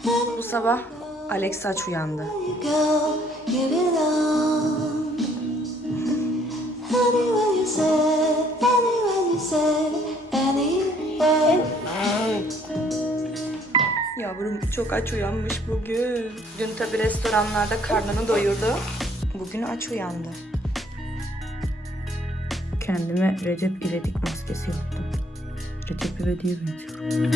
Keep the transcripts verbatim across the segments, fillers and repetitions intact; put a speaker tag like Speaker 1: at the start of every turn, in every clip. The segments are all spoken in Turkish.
Speaker 1: Bu sabah Alex aç uyandı. Yavrum çok aç uyanmış bugün. Dün tabi restoranlarda karnını doyurdu. Bugün aç uyandı. Kendime Recep İvedik maskesi yaptım. Recep İvedik'e benziyorum.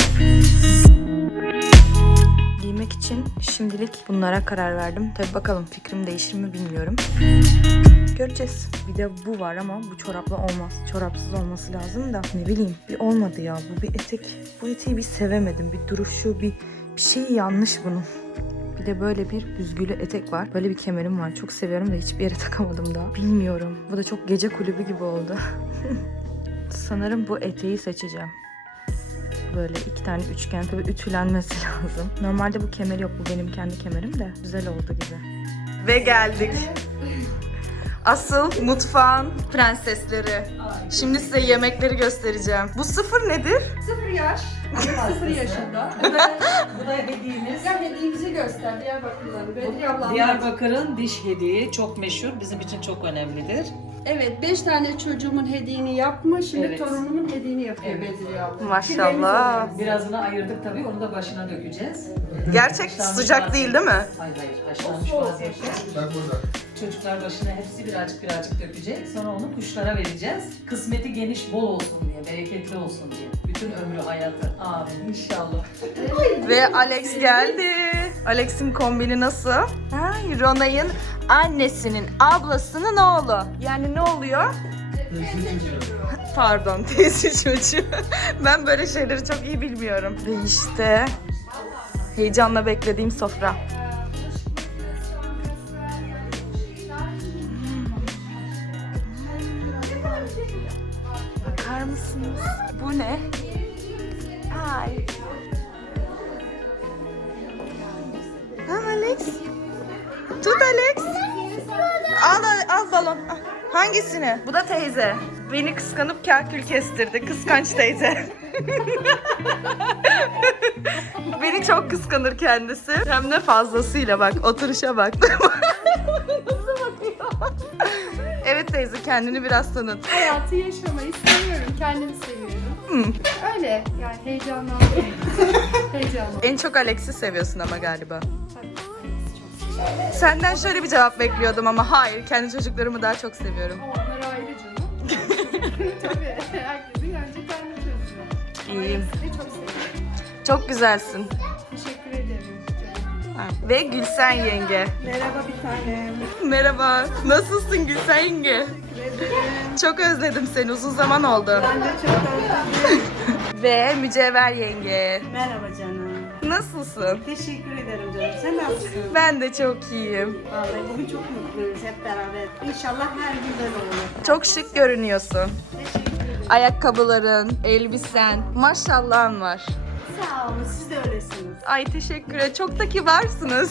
Speaker 1: Giymek için şimdilik bunlara karar verdim. Tabi bakalım fikrim değişir mi bilmiyorum. Göreceğiz. Bir de bu var ama bu çorapla olmaz. Çorapsız olması lazım da ne bileyim bir olmadı ya. Bu bir etek. Bu eteği bir sevemedim. Bir duruşu, bir, bir şey yanlış bunun. Bir de böyle bir büzgülü etek var. Böyle bir kemerim var. Çok seviyorum da hiçbir yere takamadım daha. Bilmiyorum. Bu da çok gece kulübü gibi oldu. Sanırım bu eteği seçeceğim. Böyle iki tane üçgen, tabii ütülenmesi lazım. Normalde bu kemer yok. Bu benim kendi kemerim de. Güzel oldu gibi. Ve geldik. Asıl mutfağın prensesleri. Şimdi size yemekleri göstereceğim. Bu sıfır nedir?
Speaker 2: Sıfır yaş. Sıfır yaşında. Bu da, bu da hediyemiz. Ya hediyemizi göster. Diyarbakır'dan. Bedriye ablam.
Speaker 3: Diyarbakır'ın diş hediği çok meşhur. Bizim için çok önemlidir.
Speaker 2: Evet. Beş tane çocuğumun hediyeni yapmış. Şimdi
Speaker 3: Evet.
Speaker 2: torunumun hediyeni yapıyor
Speaker 3: Evet.
Speaker 2: Bedriye abla.
Speaker 1: Maşallah.
Speaker 3: Birazını ayırdık tabii. Onu da başına dökeceğiz.
Speaker 1: Gerçek sıcak değil değil mi?
Speaker 3: Hayır hayır. Haşlanmış vaziyette. Çocuklar başına hepsi birazcık birazcık dökecek. Sonra onu kuşlara vereceğiz. Kısmeti geniş, bol olsun diye, bereketli olsun diye. Bütün ömrü hayatı. Amin inşallah.
Speaker 1: Ve Alex geldi. Alex'in kombini nasıl? Ha, Ronay'ın annesinin ablasının oğlu. Yani ne oluyor? Pardon, teyze çocuğu. Ben böyle şeyleri çok iyi bilmiyorum. Ve işte heyecanla beklediğim sofra. Bakar mısınız? Bu ne? Ay. Ha Alex. Tut Alex. Al al balon. Al. Hangisini? Bu da teyze. Beni kıskanıp kakül kestirdi. Kıskanç teyze. Beni çok kıskanır kendisi. Hem de fazlasıyla bak. Oturuşa bak. Nasıl bakıyor? Evet teyze, kendini biraz tanıt.
Speaker 2: Hayatı yaşamayı seviyorum. Kendimi seviyorum.
Speaker 1: Hmm.
Speaker 2: Öyle. Yani heyecanlandım. Heyecanlandım.
Speaker 1: En çok Alex'i seviyorsun ama galiba.
Speaker 2: Tabii. Çok seviyorum.
Speaker 1: Senden şöyle bir cevap bekliyordum ama hayır. Kendi çocuklarımı daha çok seviyorum.
Speaker 2: Onlar ayrı canım. Tabii. Herkesin önce kendi çocuğu.
Speaker 1: İyiyim.
Speaker 2: Sizi çok seviyorum.
Speaker 1: Çok güzelsin.
Speaker 2: Teşekkür ederim.
Speaker 1: Ve Gülsen yenge.
Speaker 2: Merhaba bir tanem.
Speaker 1: Merhaba. Nasılsın Gülsen yenge? Çok özledim seni. Uzun zaman oldu.
Speaker 4: Ben de çok özledim.
Speaker 1: Ve Mücevher yenge.
Speaker 4: Merhaba canım.
Speaker 1: Nasılsın?
Speaker 4: Teşekkür ederim canım. Sen nasılsın?
Speaker 1: Ben de çok iyiyim.
Speaker 4: Vallahi bugün çok mutluyuz hep beraber. İnşallah her gün böyle olur.
Speaker 1: Çok şık görünüyorsun.
Speaker 4: Teşekkür ederim.
Speaker 1: Ayakkabıların, elbisen, maşallahın var.
Speaker 4: Sağ olun. Siz de öylesiniz.
Speaker 1: Ay teşekkür ederim. Çok da kibarsınız.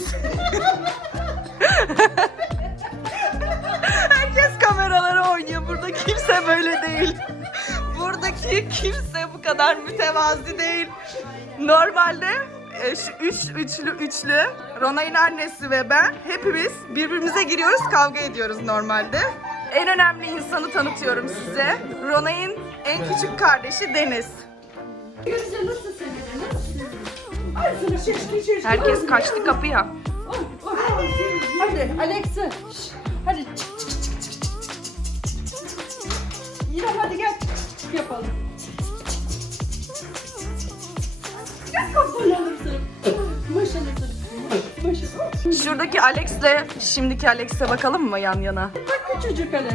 Speaker 1: Herkes kameralara oynuyor. Burada kimse böyle değil. Buradaki kimse bu kadar mütevazi değil. Normalde e, şu üç üçlü üçlü Ronay'ın annesi ve ben hepimiz birbirimize giriyoruz, kavga ediyoruz normalde. En önemli insanı tanıtıyorum size. Ronay'ın en küçük kardeşi Deniz.
Speaker 2: Gözde nasıl senin? Ay sana şeşki şeşki.
Speaker 1: Herkes kaçtı kapıya.
Speaker 2: Hadi Alexa. Şş, hadi çık çık çık çık çık çık çık çık çık çık. İrem hadi gel çık çık çık yapalım. Gel kafanı alırsın. Maşallah. Maşallah.
Speaker 1: Şuradaki Alex'le şimdiki Alex'e bakalım mı yan yana?
Speaker 2: Bak küçücük Alex.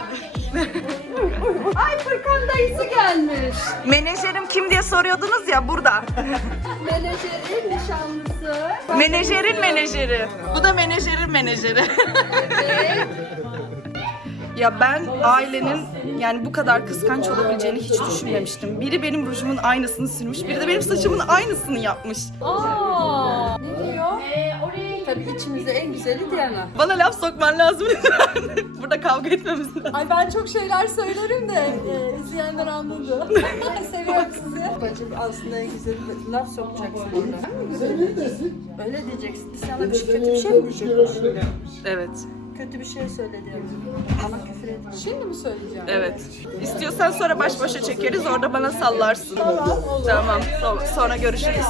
Speaker 2: Ay Furkan dayısı gelmiş.
Speaker 1: Menajerim kim diye soruyordunuz ya, burada.
Speaker 2: Menajerin nişanlısı.
Speaker 1: Menajerin menajeri. Bu da menajerin menajeri.
Speaker 2: Evet.
Speaker 1: Ya ben ailenin yani bu kadar kıskanç olabileceğini hiç düşünmemiştim. Biri benim rujumun aynısını sürmüş, biri de benim saçımın aynısını yapmış.
Speaker 2: Aa. Ne diyor? Tabii içimize en güzeli Diana.
Speaker 1: Bana laf sokman lazım lütfen. Burada kavga etmemiz lazım.
Speaker 2: Ay ben çok şeyler söylerim de e, izleyenler anladı. Seviyorum sizi. Bacım aslında en güzeli laf sokacaksın ona. Öyle diyeceksin. Sana bir şey, kötü bir şey mi diyecek?
Speaker 1: Evet.
Speaker 2: Kötü bir şey söyledi. Bana küfür et. Şimdi mi söyleyeceğim?
Speaker 1: Evet. İstiyorsan sonra baş başa çekeriz. Orada bana sallarsın.
Speaker 2: Tamam olur.
Speaker 1: Tamam. so- Sonra görüşürüz.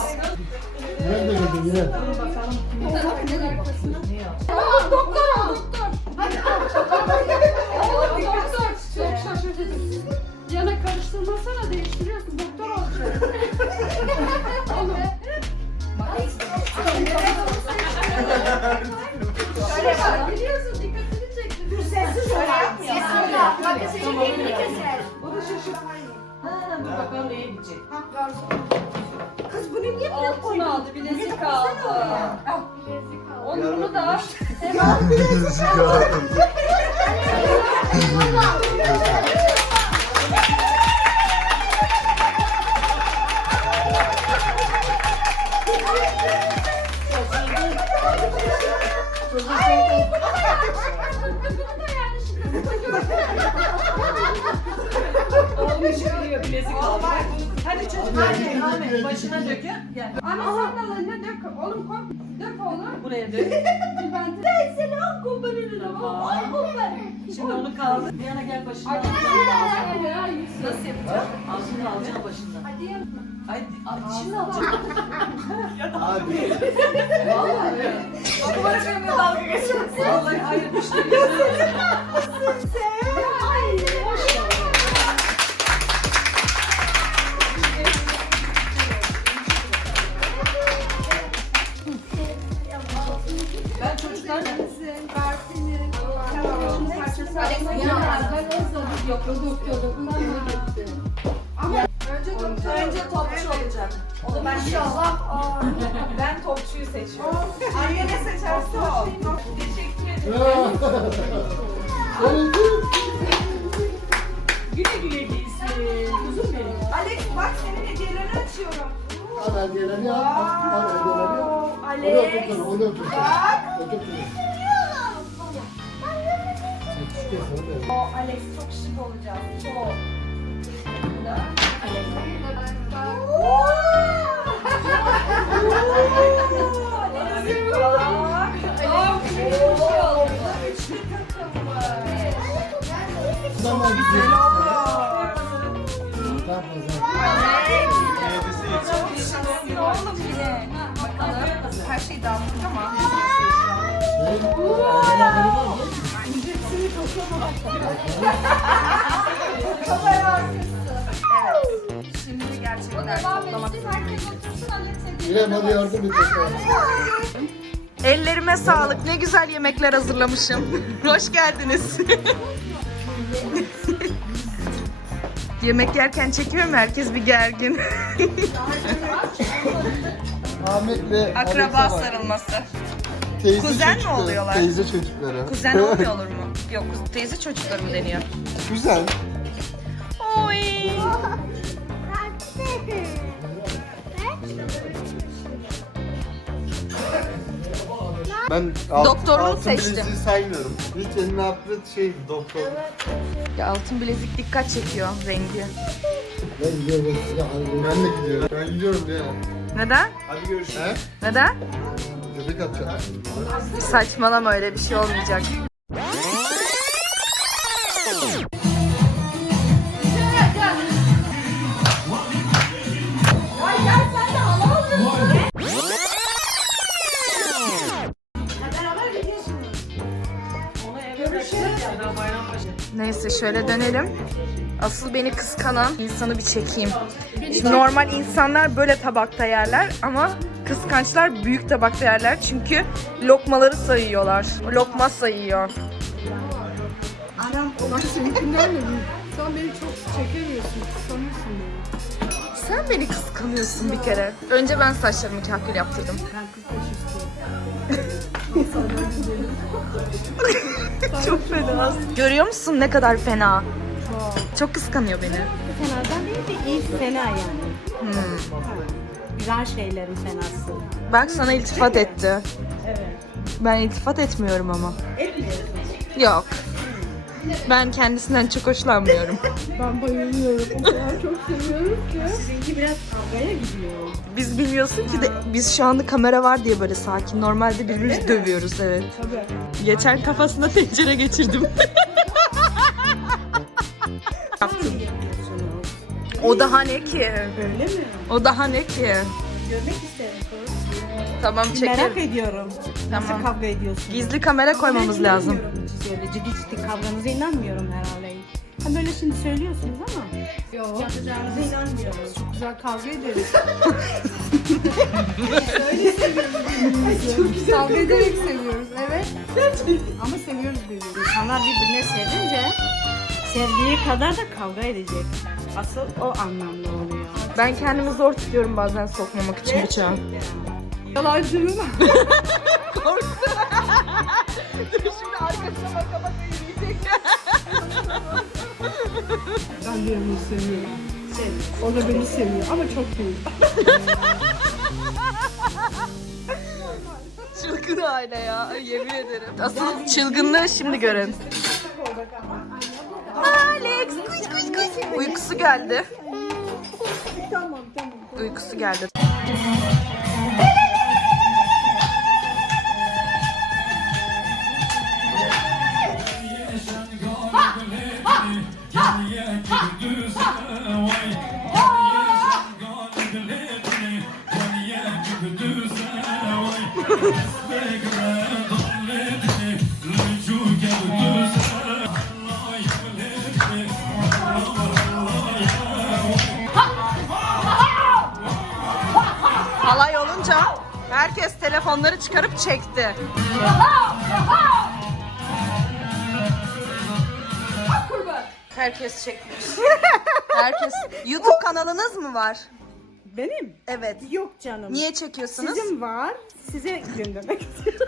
Speaker 2: Aa, doktor ol doktor. Aa, doktor. Çok şaşırtıcı. Yana karıştırmasana değiştiriyorsun. Doktor olacak. Oğlum. Biliyorsun dikkatini çekti.
Speaker 4: Dur sessiz ol. Sessiz ol. Bak senin elini keser.
Speaker 2: O da şaşırdı.
Speaker 3: Ha, dur bakalım neye gidecek.
Speaker 4: Kız bunu niye böyle
Speaker 2: Altın
Speaker 4: koydun?
Speaker 2: aldı, bilezik aldı.
Speaker 4: Al.
Speaker 2: Onurunu da
Speaker 3: Oğlum işi biliyor bilezik aldı. Hadi çocuklar Ahmet, Ahmet başına dökün. Gel.
Speaker 2: Anne sandalına dök. Oğlum koy. Dök oğlum.
Speaker 3: Buraya dök.
Speaker 2: Ben de selam kumbarını. Ay kumbar.
Speaker 3: Şimdi onu kaldır. Diana gel başına.
Speaker 2: Ay
Speaker 3: Nasıl yapacağım? Ağzını alacağım başından.
Speaker 2: hadi yapma.
Speaker 3: Ay, ay şimdi alacağım.
Speaker 5: Abi.
Speaker 3: Vallahi öyle. Bak bana benimle dalga geçiyorsun. Vallahi hayır müşteri.
Speaker 2: Ay hoş
Speaker 3: Ben çocuklar
Speaker 2: Yok o doktorda bundan mı gitti? Önce doktor.
Speaker 3: önce topçu olacak. O da ben
Speaker 4: İnşallah.
Speaker 3: ben topçuyu seçiyorum.
Speaker 4: Anne ne seçerse o.
Speaker 3: Teşekkür ederim. Güle güle giysin. Kuzum benim.
Speaker 4: Alex bak senin hediyelerini açıyorum.
Speaker 5: Al hediyelerini al. Al hediyelerini al.
Speaker 4: Alex.
Speaker 5: Onu otur, onu otur.
Speaker 4: Bak.
Speaker 5: Otur.
Speaker 4: O Alex çok şık olacak. Çok. Bu da Alex. Alex'e bak. Üçlü takım var.
Speaker 5: Tamam güzel. Tamam
Speaker 4: Oğlum bile. Bakalım. Her şey dağıttık ama. Kamera arkası. Evet. Şimdi gerçekten toplamak.
Speaker 5: İrem hadi yardım et.
Speaker 1: Ellerime sağlık. Ne güzel yemekler hazırlamışım. Hoş geldiniz. Yemek yerken çekiyorum, herkes bir gergin.
Speaker 5: Ahmet'le
Speaker 1: Akraba
Speaker 5: Alex'e bak.
Speaker 1: sarılması.
Speaker 5: Teyze
Speaker 1: Kuzen mi
Speaker 5: çocukları,
Speaker 1: oluyorlar?
Speaker 5: Teyze çocukları.
Speaker 1: Kuzen olmuyor olur mu? Yok, teyze çocukları mı deniyor?
Speaker 5: Güzel.
Speaker 1: Oy.
Speaker 5: Ben alt,
Speaker 1: Doktorluğu
Speaker 5: altın
Speaker 1: seçtim.
Speaker 5: bileziği saymıyorum. Lütfen'in yaptığı şey doktor.
Speaker 1: Ya altın bilezik dikkat çekiyor rengi.
Speaker 5: Ben gidiyorum. Ben de gidiyorum. Ben gidiyorum ya.
Speaker 1: Neden?
Speaker 5: Hadi görüşürüz. He?
Speaker 1: Neden?
Speaker 5: Göbek atacağım.
Speaker 1: Saçmalama, öyle bir şey olmayacak. Neyse şöyle dönelim. Asıl beni kıskanan insanı bir çekeyim. Şimdi normal insanlar böyle tabakta yerler ama kıskançlar büyük tabakta yerler. Çünkü lokmaları sayıyorlar. Lokma sayıyor.
Speaker 2: Anam bak seninkinden de büyük. Sen beni çok çekemiyorsun. Kıskanıyorsun beni.
Speaker 1: Sen beni kıskanıyorsun bir kere. Önce ben saçlarımı kahkül yaptırdım.
Speaker 2: Ben kırk yaş üstüyüm.
Speaker 1: Çok fena. Görüyor musun ne kadar fena? Çok kıskanıyor beni.
Speaker 4: Fenadan değil de iyi fena yani.
Speaker 1: Hmm.
Speaker 6: güzel şeylerim sen aslında.
Speaker 1: Bak sana iltifat etti.
Speaker 6: Evet.
Speaker 1: Ben iltifat etmiyorum ama.
Speaker 6: Etmiyorsun.
Speaker 1: Yok. Ben kendisinden çok hoşlanmıyorum.
Speaker 2: Ben bayılıyorum. O kadar çok seviyorum ki.
Speaker 6: Sizinki biraz kavgaya gidiyor.
Speaker 1: Biz bilmiyorsun ki de biz şu anda kamera var diye böyle sakin. Normalde birbirimizi dövüyoruz, evet.
Speaker 2: Tabii.
Speaker 1: Geçen kafasına tencere geçirdim. Yaptım. O daha ne ki?
Speaker 6: Öyle mi?
Speaker 1: O daha ne ki?
Speaker 6: Görmek isterim kız.
Speaker 1: Tamam
Speaker 6: Merak
Speaker 1: çekelim.
Speaker 6: ediyorum. Nasıl
Speaker 1: Tamam.
Speaker 6: kavga ediyorsunuz?
Speaker 1: Gizli kamera koymamız
Speaker 6: Ben
Speaker 1: lazım.
Speaker 6: inanmıyorum siz öyle ciddi ciddi kavganıza inanmıyorum herhalde. Ha böyle şimdi söylüyorsunuz ama
Speaker 2: Yok.
Speaker 6: yapacağınıza inanmıyorum.
Speaker 2: Çok güzel kavga ederiz.
Speaker 6: Çok güzel
Speaker 2: Kavga ederek seviyoruz. Evet.
Speaker 6: ama seviyoruz birbirimizi. İnsanlar birbirine sevince sevdiği kadar da kavga edecek. Asıl o anlamda oluyor.
Speaker 1: Ben kendimi zor tutuyorum bazen sokmamak için bıçağı.
Speaker 2: Yalancının.
Speaker 1: Korktum. Şimdi arkasına baka baka yürüyecek.
Speaker 2: Ben de onu seviyorum. O da beni seviyor ama çok değil.
Speaker 1: Çılgın aile ya, yemin ederim. Asıl çılgınlığı şimdi görün. Alex, kuş kuş kuş. Uykusu geldi.
Speaker 2: Tamam tamam.
Speaker 1: Uykusu geldi. Halay olunca herkes telefonları çıkarıp çekti. Herkes çekmiş. Herkes. YouTube kanalınız mı var?
Speaker 6: Benim?
Speaker 1: Evet.
Speaker 6: Yok canım.
Speaker 1: Niye çekiyorsunuz?
Speaker 6: Sizin var. Size göndermek istiyorum.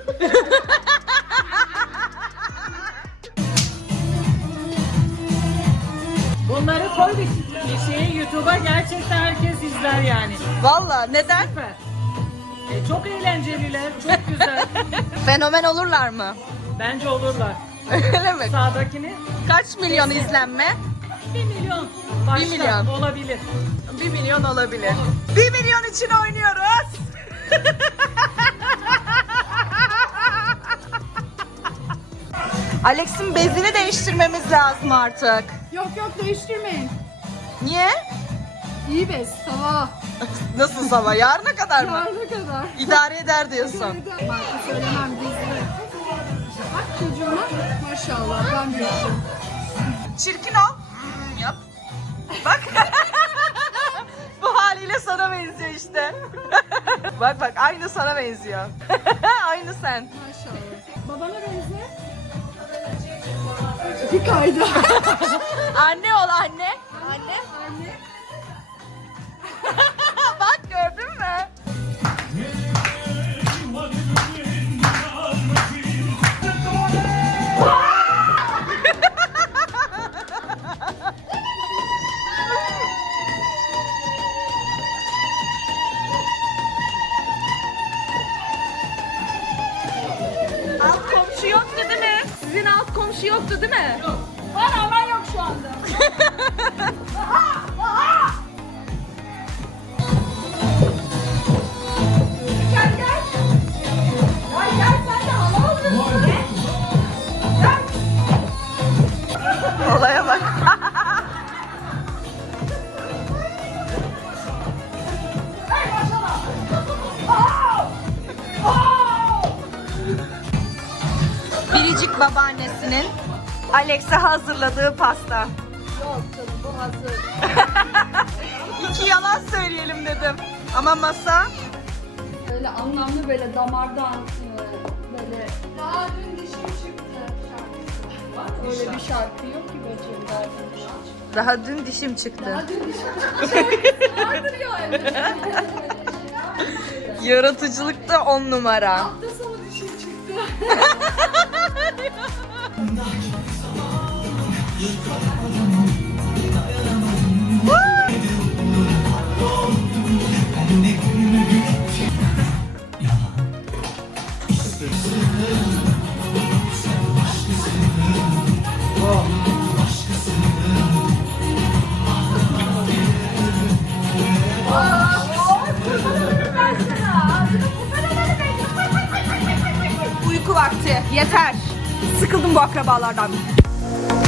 Speaker 3: Bunları koy bir bir şeye YouTube'a, gerçekten herkes izler yani.
Speaker 1: Valla neden?
Speaker 3: Süper. E, çok eğlenceliler, çok güzel.
Speaker 1: Fenomen olurlar mı?
Speaker 3: Bence olurlar.
Speaker 1: Öyle mi?
Speaker 3: Sağdakini
Speaker 1: Kaç milyon izlenme?
Speaker 3: bir milyon başta
Speaker 1: Bir milyon.
Speaker 3: olabilir.
Speaker 1: Bir milyon olabilir. Bir milyon için oynuyoruz. Alex'in bezini değiştirmemiz lazım artık.
Speaker 2: Yok yok değiştirmeyin.
Speaker 1: Niye?
Speaker 2: İyi bez. Sabah.
Speaker 1: Nasıl sabah? Yarına kadar mı?
Speaker 2: Yarına kadar.
Speaker 1: İdare eder diyorsun.
Speaker 2: Marka söylemem gizli. Bak çocuğuma maşallah ben büyüktüm.
Speaker 1: Çirkin ol. Hmm, yap. Bak. Bu haliyle sana benziyor işte. Bak bak aynı sana benziyor. Aynı sen.
Speaker 2: Maşallah. Babana benzer. Bir kayda.
Speaker 1: Anne ol anne. Anne.
Speaker 2: Anne.
Speaker 1: Bak gördün mü? Alt komşu yoktu değil mi? Sizin alt komşu yoktu değil mi? Yok.
Speaker 2: Var ama yok şu anda. Gel gel. Ay gel sen de hava alıyorsun.
Speaker 1: Olaya bak. Biricik babaannesinin Alex'e hazırladığı pasta.
Speaker 2: Yok canım bu hazır.
Speaker 1: İki yalan söyleyelim dedim. Ama masa
Speaker 2: Böyle anlamlı böyle damardan e, böyle. Daha dün dişim çıktı şarkısı. Öyle bir şarkı yok ki bacım daha dün dişim çıktı.
Speaker 1: daha dün dişim çıktı.
Speaker 2: Daha dün dişim çıktı. Vardır yani.
Speaker 1: Yaratıcılıkta on numara.
Speaker 2: Hafta sonu dişim çıktı. vakti. Yeter. Sıkıldım bu akrabalardan.